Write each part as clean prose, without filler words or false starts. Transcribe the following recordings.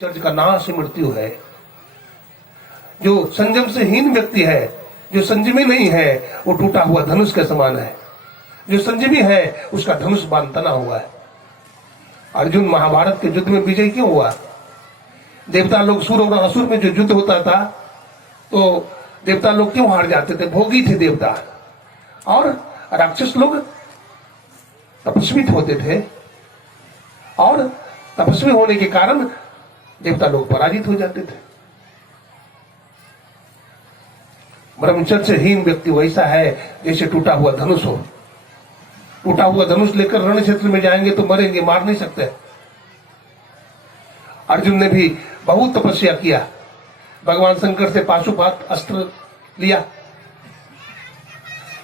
Church का नाश ही मृत्यु है। जो संयम से हीन व्यक्ति है, जो संयमी नहीं है, वो टूटा हुआ धनुष के समान है। जो संयमी है उसका धनुष बाण तना हुआ है। अर्जुन महाभारत के युद्ध में विजयी क्यों हुआ? देवता लोग सुर और असुर में जो युद्ध होता था तो देवता लोग क्यों हार जाते थे? भोगी थे देवता, और राक्षस लोग तपस्वी होते थे, और तपस्वी होने के कारण देवता लोग पराजित हो जाते थे। ब्रह्मचर्य से हीन व्यक्ति वैसा है जैसे टूटा हुआ धनुष हो। टूटा हुआ धनुष लेकर रण क्षेत्र में जाएंगे तो मरेंगे, मार नहीं सकते। अर्जुन ने भी बहुत तपस्या किया, भगवान शंकर से पाशुपात अस्त्र लिया,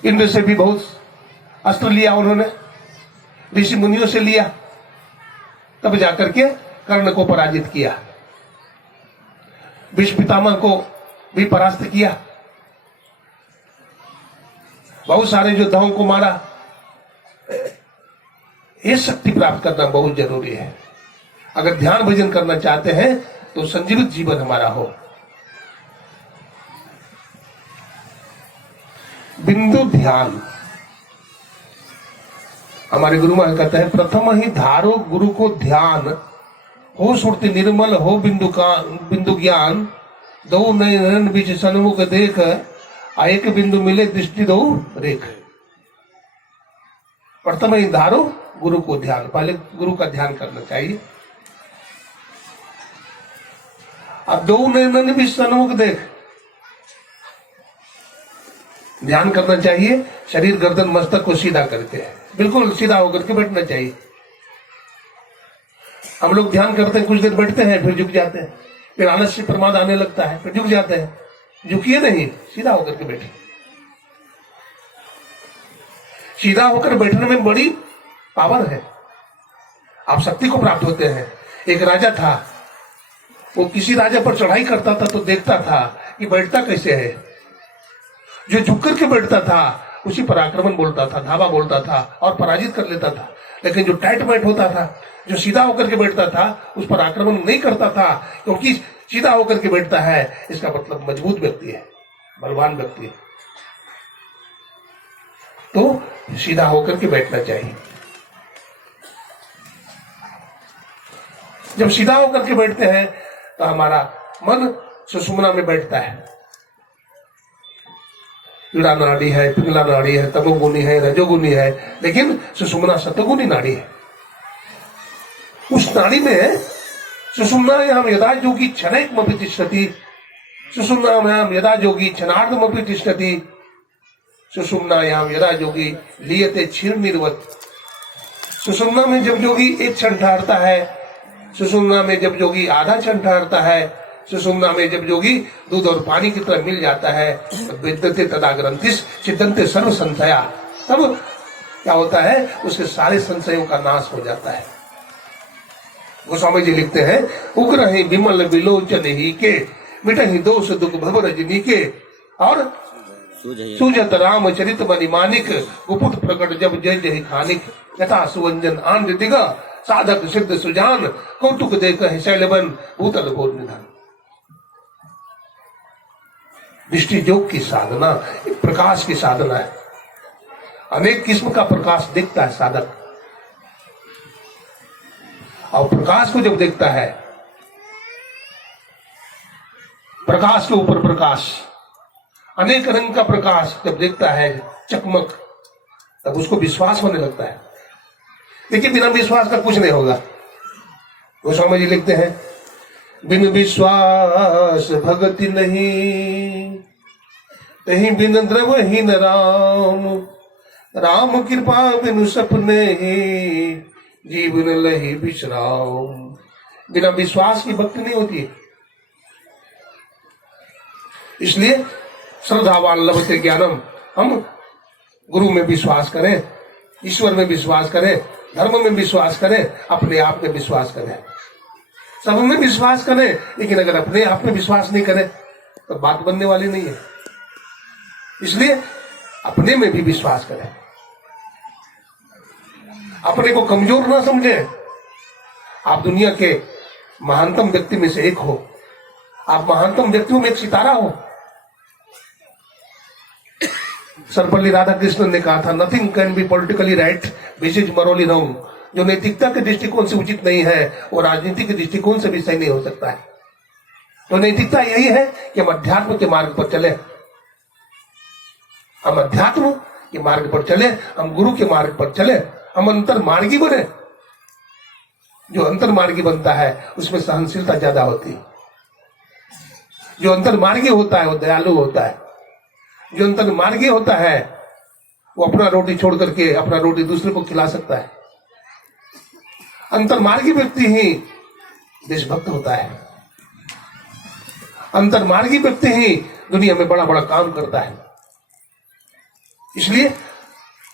इंद्र से भी बहुत अस्त्र लिया उन्होंने, ऋषि मुनियों से लिया, तब जाकर के कर्ण को पराजित किया, भीष्म पितामह को भी परास्त किया, बहुत सारे योद्धाओं को मारा। ये शक्ति प्राप्त करना बहुत जरूरी है। अगर ध्यान भजन करना चाहते हैं तो संजीवित जीवन हमारा हो। बिंदु ध्यान, हमारे गुरु महाराज कहते हैं, प्रथम ही धारो गुरु को ध्यान, हो सुरति निर्मल हो बिंदु ज्ञान, दो नयन बीच सन्मुख देख, एक बिंदु मिले दृष्टि दो रेख। प्रथम ही धारो गुरु को ध्यान, पहले गुरु का ध्यान करना चाहिए। अब दो नयन बीच सन्मुख देख, ध्यान करना चाहिए। शरीर गर्दन मस्तक को सीधा करके, बिल्कुल सीधा होकर के बैठना चाहिए। हम लोग ध्यान करते हैं, कुछ देर बैठते हैं, फिर झुक जाते हैं, फिर आलस्य प्रमाद आने लगता है, फिर झुक जाते हैं। झुकिए नहीं, सीधा होकर के बैठे। सीधा होकर बैठने में बड़ी पावर है, आप शक्ति को प्राप्त होते हैं। एक राजा था, वो किसी राजा पर चढ़ाई करता था तो देखता था कि बैठता कैसे है। जो झुक करके बैठता था उसी पर आक्रमण बोलता था, धावा बोलता था और पराजित कर लेता था। लेकिन जो टाइट बैठ होता था, जो सीधा होकर के बैठता था, उस पर आक्रमण नहीं करता था, क्योंकि सीधा होकर के बैठता है इसका मतलब मजबूत व्यक्ति है, बलवान व्यक्ति है। तो सीधा होकर के बैठना चाहिए। जब सीधा होकर के बैठते हैं तो हमारा मन सुषुम्ना में बैठता है। पीड़ा नाड़ी है, पिंगला नाड़ी है, तमोगुनी है, रजोगुनी है, लेकिन सुषुम्ना सतोगुनी नाड़ी है। उस नाड़ी में सुषुम्नायाम यदा योगी क्षणैकमपि तिष्ठति, सुषुम्नायाम यदा योगी क्षणार्धमपि तिष्ठति, सुषुम्नायाम यदा योगी लीयते क्षीर निर्वत। सुषुम्ना में जब योगी एक क्षण ठहरता है, सुषुम्ना में जब योगी आधा क्षण ठहरता है, सुषुम्ना में जब योगी दूध और पानी की तरह मिल जाता है, विद्यते तदा ग्रंथिस छिद्यन्ते सर्व संशया, तब क्या होता है, उसके सारे संशयों का नाश हो जाता है। गोस्वामी जी लिखते हैं, उग्र ही विमल विलोचन ही के, मिटहि दोष दुख भव रजनी के, और सुजत राम चरित बनि मानिक, गुपुत प्रकट जब जय जय खानिक, यथा सुवंजन आंध्र दिगा, साधक सिद्ध सुजान, कौतुक देख शैलबन भूतल घोर निधन। दृष्टि योग की साधना एक प्रकाश की साधना है। अनेक किस्म का प्रकाश देखता है साधक, और प्रकाश को जब देखता है, प्रकाश के ऊपर प्रकाश, अनेक रंग का प्रकाश जब देखता है, चकमक, तब उसको विश्वास होने लगता है। देखिए, बिना विश्वास का कुछ नहीं होगा। गोस्वामी जी लिखते हैं, बिन विश्वास भगति नहीं, तहीं बिन द्रवहीन राम, राम कृपा बिनु सपने ही, जीवन लही विश्राम। बिना विश्वास की भक्ति नहीं होती है। इसलिए श्रद्धावान लभते ज्ञानम, हम गुरु में विश्वास करें, ईश्वर में विश्वास करें, धर्म में विश्वास करें, अपने आप में विश्वास करें, सब में विश्वास करें। लेकिन अगर अपने आप में विश्वास नहीं करें तो बात बनने वाली नहीं है। इसलिए अपने में भी विश्वास करें, अपने को कमजोर ना समझें। आप दुनिया के महानतम व्यक्ति में से एक हो। आप महानतम व्यक्तियों में एक सितारा हो। सर्वपल्ली राधाकृष्णन ने कहा था, nothing can be politically right which is morally wrong. जो नैतिकता के दृष्टिकोण से उचित नहीं है वो राजनीति के दृष्टिकोण से भी सही नहीं हो सकता है। तो नैतिकता यही है कि हम अध्यात्म के मार्ग पर चले, हम अध्यात्म के मार्ग पर चले, हम गुरु के मार्ग पर चले, हम अंतर्मार्गी बने। जो अंतर्मार्गी बनता है उसमें सहनशीलता ज्यादा होती है। जो अंतर्मार्गी होता है वो दयालु होता है। जो अंतर्मार्गी होता है वो अपना रोटी छोड़ करके अपना रोटी दूसरे को खिला सकता है। अंतर्मार्गी व्यक्ति ही देशभक्त होता है। अंतर्मार्गी व्यक्ति ही दुनिया में बड़ा बड़ा काम करता है। इसलिए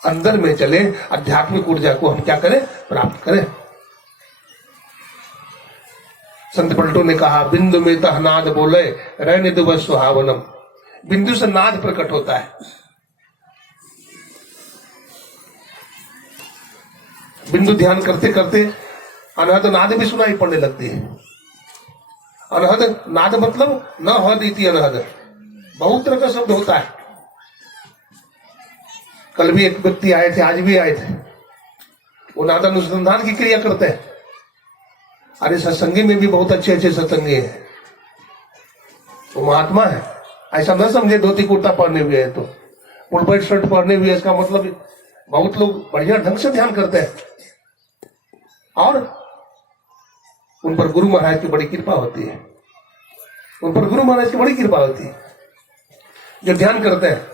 अंदर में चले, आध्यात्मिक ऊर्जा को हम क्या करें, प्राप्त करें। संत पलटू ने कहा, बिंदु में तह नाद बोले रहने दो बस सुहावनम। बिंदु से नाद प्रकट होता है। बिंदु ध्यान करते करते अनहद नाद भी सुनाई पड़ने लगती है। अनहद नाद मतलब न हद इति अनहद, बहुत तरह का शब्द होता है। कल भी एक व्यक्ति आए थे, आज भी आए थे, वो नाद अनुसंधान की क्रिया करते हैं। अरे सत्संगी में भी बहुत अच्छे अच्छे सत्संगी हैं, वो महात्मा है। ऐसा न समझे धोती कुर्ता पहने हुए है तो, फुल पैंट शर्ट पहने हुए, इसका मतलब बहुत लोग बढ़िया ढंग से ध्यान करते हैं और उन पर गुरु महाराज की बड़ी कृपा होती है। उन पर गुरु महाराज की बड़ी कृपा होती है जो ध्यान करते हैं।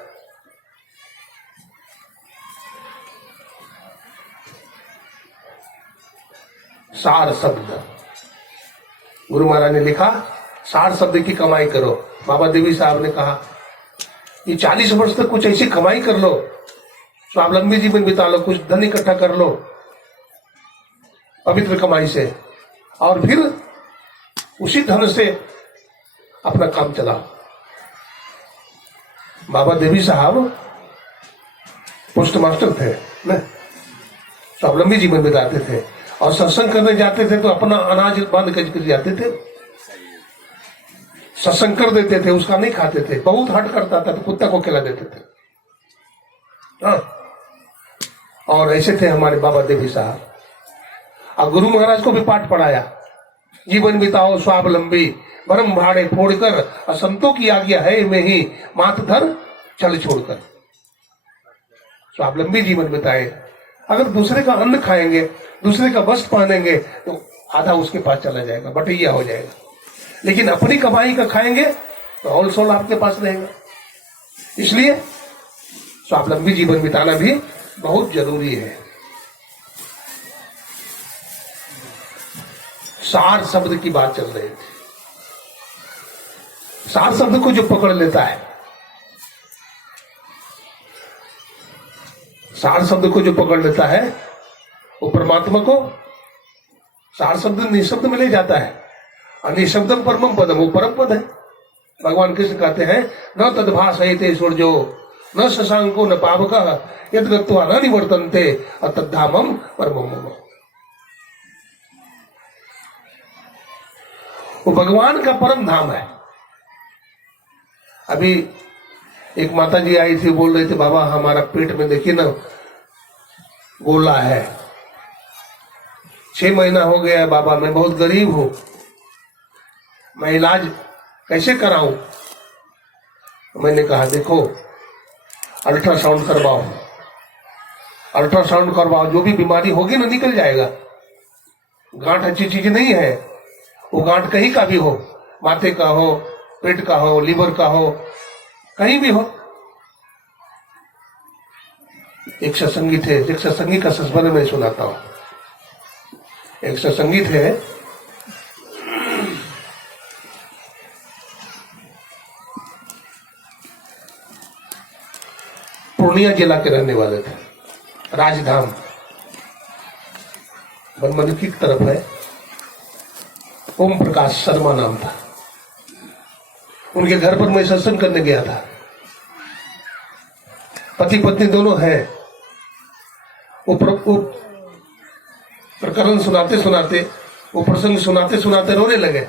सार शब्द गुरु महाराज ने लिखा, सार शब्द की कमाई करो। बाबा देवी साहब ने कहा, ये 40 वर्ष तक कुछ ऐसी कमाई कर लो, स्वावलंबी जीवन बिता लो, कुछ धन इकट्ठा कर लो पवित्र कमाई से, और फिर उसी धन से अपना काम चलाओ। बाबा देवी साहब पोस्ट मास्टर थे ना, स्वावलंबी जीवन बिताते थे और सत्संग करने जाते थे तो अपना अनाज बंद कर जाते थे, सत्संग कर देते थे, उसका नहीं खाते थे। बहुत हट करता था तो कुत्ता को खिला देते थे। हाँ, और ऐसे थे हमारे बाबा देवी साहब। और गुरु महाराज को भी पाठ पढ़ाया, जीवन बिताओ स्वावलंबी, भरम भाड़े फोड़कर, असंतों की आज्ञा है में ही मात धर चल छोड़कर। स्वावलंबी जीवन बिताए। अगर दूसरे का अन्न खाएंगे, दूसरे का वस्त्र पहनेंगे तो आधा उसके पास चला जाएगा, बटैया हो जाएगा। लेकिन अपनी कमाई का खाएंगे तो होल सोल आपके पास रहेगा। इसलिए स्वावलंबी जीवन बिताना भी बहुत जरूरी है। सार शब्द की बात चल रही थी। सार शब्द को जो पकड़ लेता है, सार शब्द को जो पकड़ लेता है वो परमात्मा को सार शब्द निशब्द में ले जाता है। और निशब्दम परमम पदम, वो परम पद है। भगवान कृष्ण कहते हैं, न तद्भासयते सूर्यो न शशांको न पावकः यद् गत्वा न निवर्तन्ते तद्धामम परमम मम। वो भगवान का परम धाम है। अभी एक माता जी आई थी, बोल रही थी, बाबा हमारा पेट में देखिए ना गोला है, 6 महीना हो गया है बाबा, मैं बहुत गरीब हूं, मैं इलाज कैसे कराऊं। मैंने कहा देखो अल्ट्रासाउंड करवाओ, अल्ट्रासाउंड करवाओ, जो भी बीमारी होगी ना निकल जाएगा। गांठ अच्छी चीज नहीं है, वो गांठ कहीं का भी हो, माथे का हो, पेट का हो, लीवर का हो, कहीं भी हो। एक सत्संगी थे, एक सत्संगी का संस्मरण मैं सुनाता हूं। एक सत्संगी थे, पूर्णिया जिला के रहने वाले थे, राजधाम बनमनखी की तरफ है। ओम प्रकाश शर्मा नाम था। उनके घर पर मैं सत्संग करने गया था। पति पत्नी दोनों हैं। वो प्रकरण सुनाते सुनाते वो प्रसंग सुनाते सुनाते रोने लगे।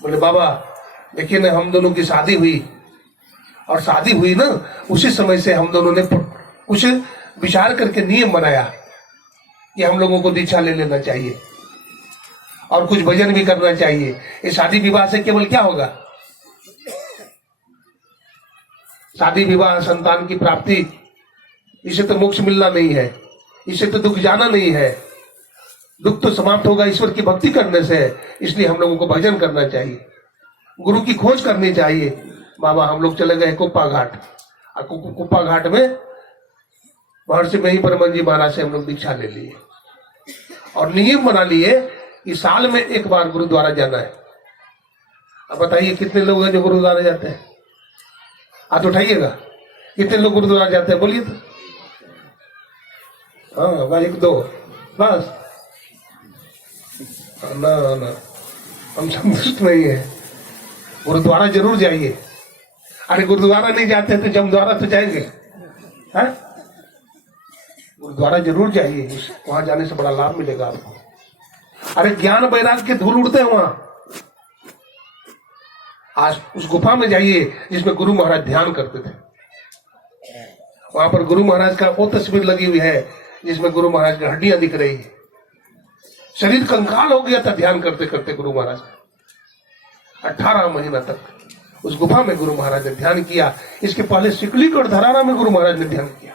बोले बाबा देखिए ना, हम दोनों की शादी हुई, और शादी हुई ना उसी समय से हम दोनों ने कुछ विचार करके नियम बनाया कि हम लोगों को दीक्षा ले लेना चाहिए और कुछ भजन भी करना चाहिए। ये शादी विवाह से केवल क्या होगा? शादी विवाह संतान की प्राप्ति, इसे तो मोक्ष मिलना नहीं है, इसे तो दुख जाना नहीं है। दुख तो समाप्त होगा ईश्वर की भक्ति करने से। इसलिए हम लोगों को भजन करना चाहिए, गुरु की खोज करनी चाहिए। बाबा हम लोग चले गए कुप्पा घाट, और कुप्पा घाट में महर्षि मही परमन जी महाराज से हम लोग दीक्षा ले लिए और नियम बना लिए कि साल में एक बार गुरुद्वारा जाना है। अब बताइए कितने लोग हैं जो गुरुद्वारा जाते हैं? हाथ उठाइएगा, कितने लोग गुरुद्वारा जाते हैं? बोलिए तो। हाँ भाई, एक दो बस। ना ना, हम संतुष्ट नहीं है। गुरुद्वारा जरूर जाइए। अरे गुरुद्वारा नहीं जाते तो जमद्वारा तो जाएंगे, है? गुरुद्वारा जरूर जाइए, वहां जाने से बड़ा लाभ मिलेगा आपको। अरे ज्ञान वैराग्य के धूल उड़ते हैं वहां। आज उस गुफा में जाइए जिसमें गुरु महाराज ध्यान करते थे। वहां पर गुरु महाराज का वो तस्वीर लगी हुई है जिसमें गुरु महाराज की हड्डियां दिख रही है। शरीर कंकाल हो गया था ध्यान करते करते गुरु महाराज का। 18 महीना तक उस गुफा में गुरु महाराज ने ध्यान किया। इसके पहले सिकली और धरारा में गुरु महाराज ने ध्यान किया।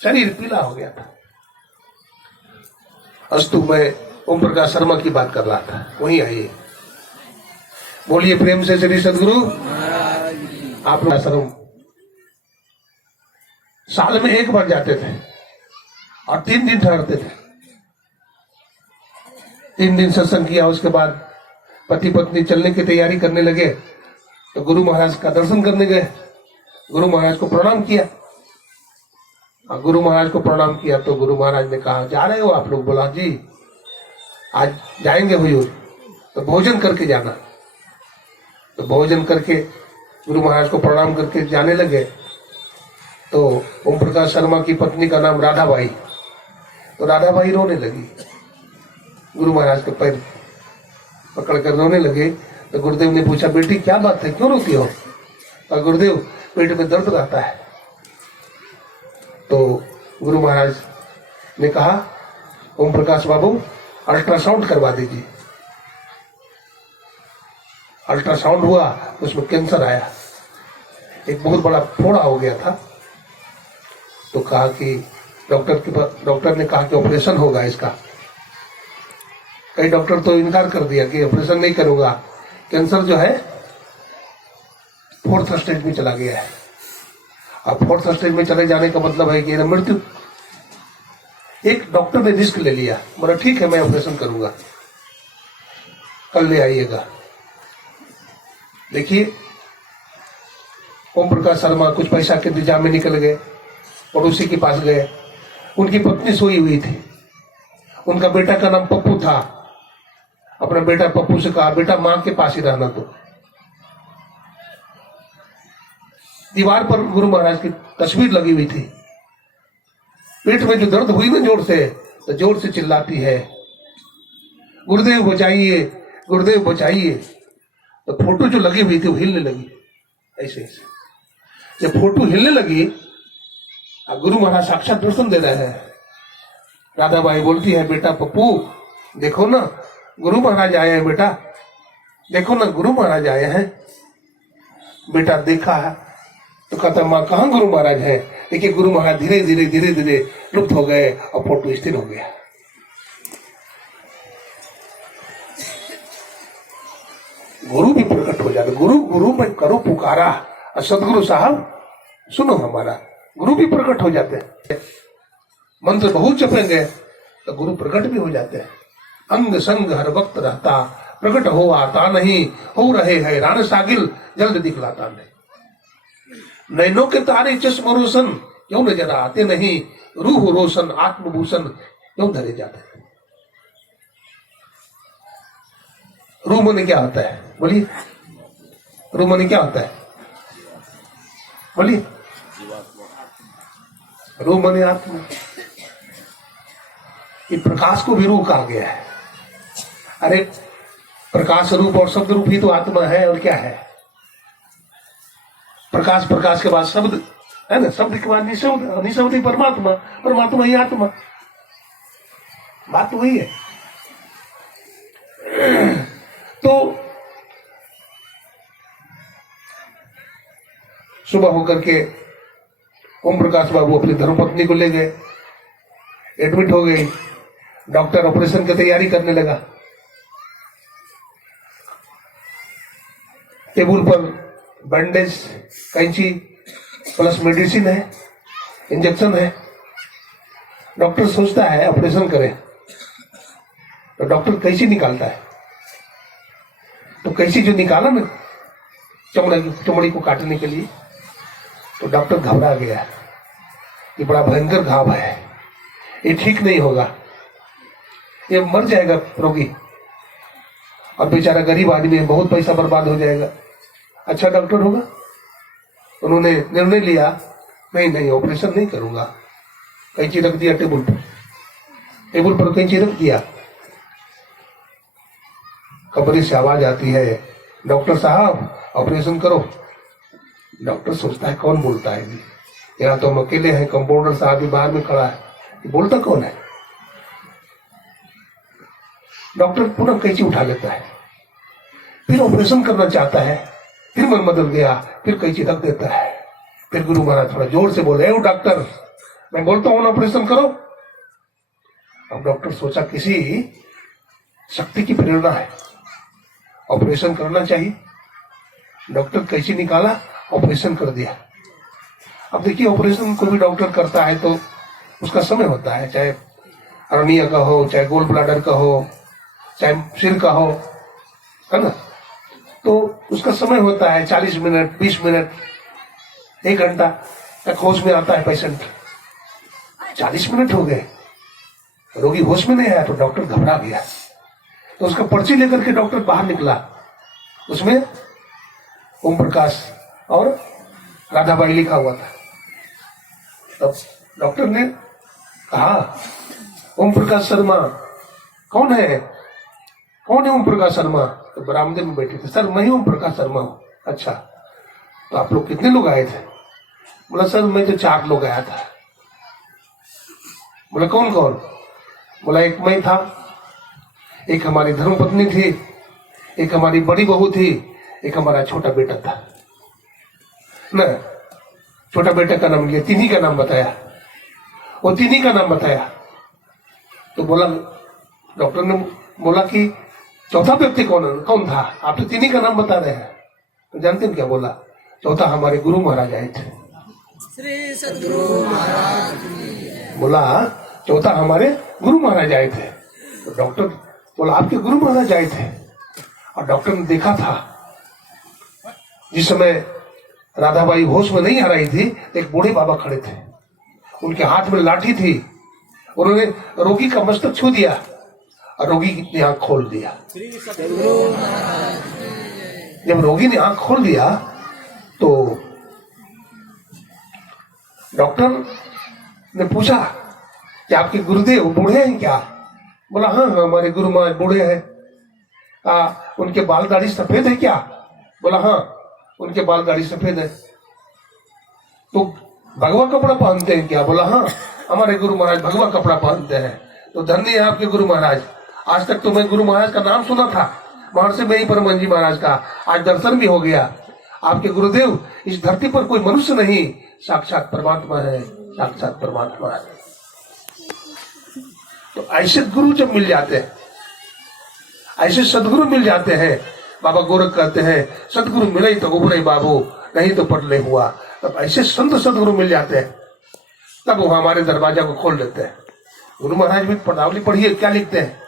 शरीर पीला हो गया था। अस्तु, मैं ओम प्रकाश शर्मा की बात कर रहा था, वहीं आइए। बोलिए प्रेम से श्री सदगुरु। आप लोग आश्रम साल में एक बार जाते थे और 3 दिन ठहरते थे। 3 दिन सत्संग किया, उसके बाद पति पत्नी चलने की तैयारी करने लगे तो गुरु महाराज का दर्शन करने गए। गुरु महाराज को प्रणाम किया। गुरु महाराज को प्रणाम किया तो गुरु महाराज ने कहा, जा रहे हो आप लोग? बोला जी आज जाएंगे हुजूर, तो भोजन करके जाना। तो भोजन करके गुरु महाराज को प्रणाम करके जाने लगे तो ओम प्रकाश शर्मा की पत्नी का नाम राधाबाई, तो राधाबाई रोने लगी। गुरु महाराज के पैर पकड़ कर रोने लगे तो गुरुदेव ने पूछा, बेटी क्या बात है, क्यों रोती हो? तो गुरुदेव पेट में दर्द रहता है। तो गुरु महाराज ने कहा, ओम प्रकाश बाबू अल्ट्रासाउंड करवा दीजिए। अल्ट्रासाउंड हुआ, उसमें कैंसर आया, एक बहुत बड़ा फोड़ा हो गया था। तो कहा कि डॉक्टर ने कहा कि ऑपरेशन होगा इसका। कई डॉक्टर तो इनकार कर दिया कि ऑपरेशन नहीं करूंगा, कैंसर जो है 4th स्टेज में चला गया है। अब 4th स्टेज में चले जाने का मतलब है कि मृत्यु। एक डॉक्टर ने रिस्क ले लिया, बोला ठीक है मैं ऑपरेशन करूंगा, कल ले आइएगा। देखिए ओम प्रकाश शर्मा कुछ पैसा के इंतजाम में निकल गए, पड़ोसी के पास गए। उनकी पत्नी सोई हुई थी, उनका बेटा का नाम पप्पू था। अपना बेटा पप्पू से कहा, बेटा मां के पास ही रहना। तो दीवार पर गुरु महाराज की तस्वीर लगी हुई थी। पेट में जो दर्द हुई ना जोर से, तो जोर से चिल्लाती है, गुरुदेव बचाइए, गुरुदेव बचाइए। तो फोटो जो लगी हुई थी वो हिलने लगी, ऐसे ऐसे। जब फोटो हिलने लगी, अब गुरु महाराज साक्षात दर्शन दे रहे हैं। राधाबाई बोलती है, बेटा पप्पू देखो ना गुरु महाराज आए हैं, बेटा देखो ना गुरु महाराज आए हैं। बेटा देखा है तो कहता, माँ कहाँ गुरु महाराज है? देखिए गुरु महाराज धीरे धीरे धीरे धीरे लुप्त हो गए और फोटो स्थिर हो गया। गुरु भी प्रकट हो जाते। गुरु गुरु में करो पुकारा, और सदगुरु साहब सुनो हमारा, गुरु भी प्रकट हो जाते हैं। मंत्र बहुत जपेंगे तो गुरु प्रकट भी हो जाते हैं। अंग संग हर वक्त रहता, प्रकट हो आता नहीं, हो रहे है रान सागिल, जल्द दिखलाता नहीं। नैनों के तारे चश्म रोशन, क्यों नजर आते नहीं, रूह रोशन आत्मभूषण क्यों धरे जाते हैं। रूह मने क्या होता है? बोलिए, रूह मने क्या होता है? बोलिए, रूह मने आत्मा। ये प्रकाश को भी रूह कहा गया है। अरे प्रकाश रूप और शब्द रूप ही तो आत्मा है, और क्या है? प्रकाश, प्रकाश के बाद शब्द है ना, शब्द के बाद निशब्द, निशब्द ही परमात्मा, परमात्मा ही आत्मा। बात तो वही है। तो सुबह होकर के ओम प्रकाश बाबू अपनी धर्मपत्नी को ले गए, एडमिट हो गई। डॉक्टर ऑपरेशन की तैयारी करने लगा। टेबल पर बैंडेज, कैंची प्लस मेडिसिन है, इंजेक्शन है। डॉक्टर सोचता है ऑपरेशन करे, तो डॉक्टर कैंची निकालता है। तो कैंची जो निकाला ना चमड़ी को काटने के लिए, तो डॉक्टर घबरा गया। ये बड़ा भयंकर घाव है, ये ठीक नहीं होगा, ये मर जाएगा रोगी, और बेचारा गरीब आदमी है, बहुत पैसा बर्बाद हो जाएगा। अच्छा डॉक्टर होगा। उन्होंने निर्णय लिया, नहीं ऑपरेशन नहीं करूंगा। कैंची रख दिया टेबल पर कैंची रख दिया। कमरे से आवाज आती है, डॉक्टर साहब ऑपरेशन करो। डॉक्टर सोचता है कौन बोलता है जी, यहाँ तो हम अकेले हैं, कंपाउंडर साहब भी बाहर में खड़ा है, ये बोलता कौन है? डॉक्टर पुनः कैंची उठा लेता है, फिर ऑपरेशन करना चाहता है, फिर मन बदल गया, फिर कैंची रख देता है। फिर गुरु महाराज थोड़ा जोर से बोले, डॉक्टर मैं बोलता हूं ऑपरेशन करो। अब डॉक्टर सोचा किसी शक्ति की प्रेरणा है, ऑपरेशन करना चाहिए। डॉक्टर कैंची निकाला, ऑपरेशन कर दिया। अब देखिए ऑपरेशन कोई भी डॉक्टर करता है तो उसका समय होता है, चाहे हर्निया का हो, चाहे गोल ब्लाडर का हो, चाहे सिर का हो, है ना। तो उसका समय होता है 40 मिनट, 20 मिनट, 1 घंटा तक होश में आता है पेशेंट। 40 मिनट हो गए, रोगी होश में नहीं आया, तो डॉक्टर घबरा गया। तो उसका पर्ची लेकर के डॉक्टर बाहर निकला, उसमें ओम प्रकाश और राधाबाई लिखा हुआ था। तब डॉक्टर ने कहा, ओम प्रकाश शर्मा कौन है? कौन है ओम प्रकाश शर्मा? तो बरामदे में बैठे थे, सर मैं ही ओम प्रकाश शर्मा हूँ। अच्छा, तो आप लोग कितने लोग आए थे? बोला सर मैं तो 4 लोग आया था। बोला कौन कौन? बोला एक मैं था, एक हमारी धर्मपत्नी थी, एक हमारी बड़ी बहू थी, एक हमारा छोटा बेटा था ना। छोटा बेटा का नाम लिया, तिन्ही का नाम बताया, वो तिन्ही का नाम बताया। तो बोला, डॉक्टर ने बोला कि चौथा व्यक्ति कौन था? आप तो तिन्ही का नाम बता रहे हैं। तो जानते हैं क्या बोला? चौथा हमारे गुरु महाराज आए थे। श्री सद्गुरु महाराज। बोला चौथा हमारे गुरु महाराज आए थे। तो डॉक्टर बोला आपके गुरु महाराज आए थे? और डॉक्टर ने देखा था जिस समय राधाबाई होश में नहीं आ रही थी, एक बूढ़े बाबा खड़े थे, उनके हाथ में लाठी थी। उन्होंने रोगी का मस्तक छू दिया और रोगी ने आंख खोल दिया। जब रोगी ने आंख खोल दिया तो डॉक्टर ने पूछा कि आपके गुरुदेव बूढ़े हैं क्या? बोला हाँ हमारे गुरु महाराज बूढ़े हैं। उनके बाल दाढ़ी सफेद है क्या? बोला हाँ उनके बाल दाढ़ी सफेद है। तो भगवा कपड़ा पहनते हैं क्या? बोला हाँ हमारे गुरु महाराज भगवा कपड़ा पहनते हैं। तो धन्य है आपके गुरु महाराज। आज तक तो मैं गुरु महाराज का नाम सुना था, महर्षि में ही परमहंस जी महाराज का, आज दर्शन भी हो गया। आपके गुरुदेव इस धरती पर कोई मनुष्य नहीं, साक्षात परमात्मा है, साक्षात परमात्मा है। तो ऐसे गुरु जब मिल जाते हैं, ऐसे सदगुरु मिल जाते हैं, बाबा गोरख कहते हैं सदगुरु मिले तो उबरे बाबू, नहीं तो पटले हुआ। तब ऐसे संत सदगुरु मिल जाते हैं, तब वो हमारे दरवाजा को खोल देते हैं। गुरु महाराज भी पदावली पढ़िए क्या लिखते हैं,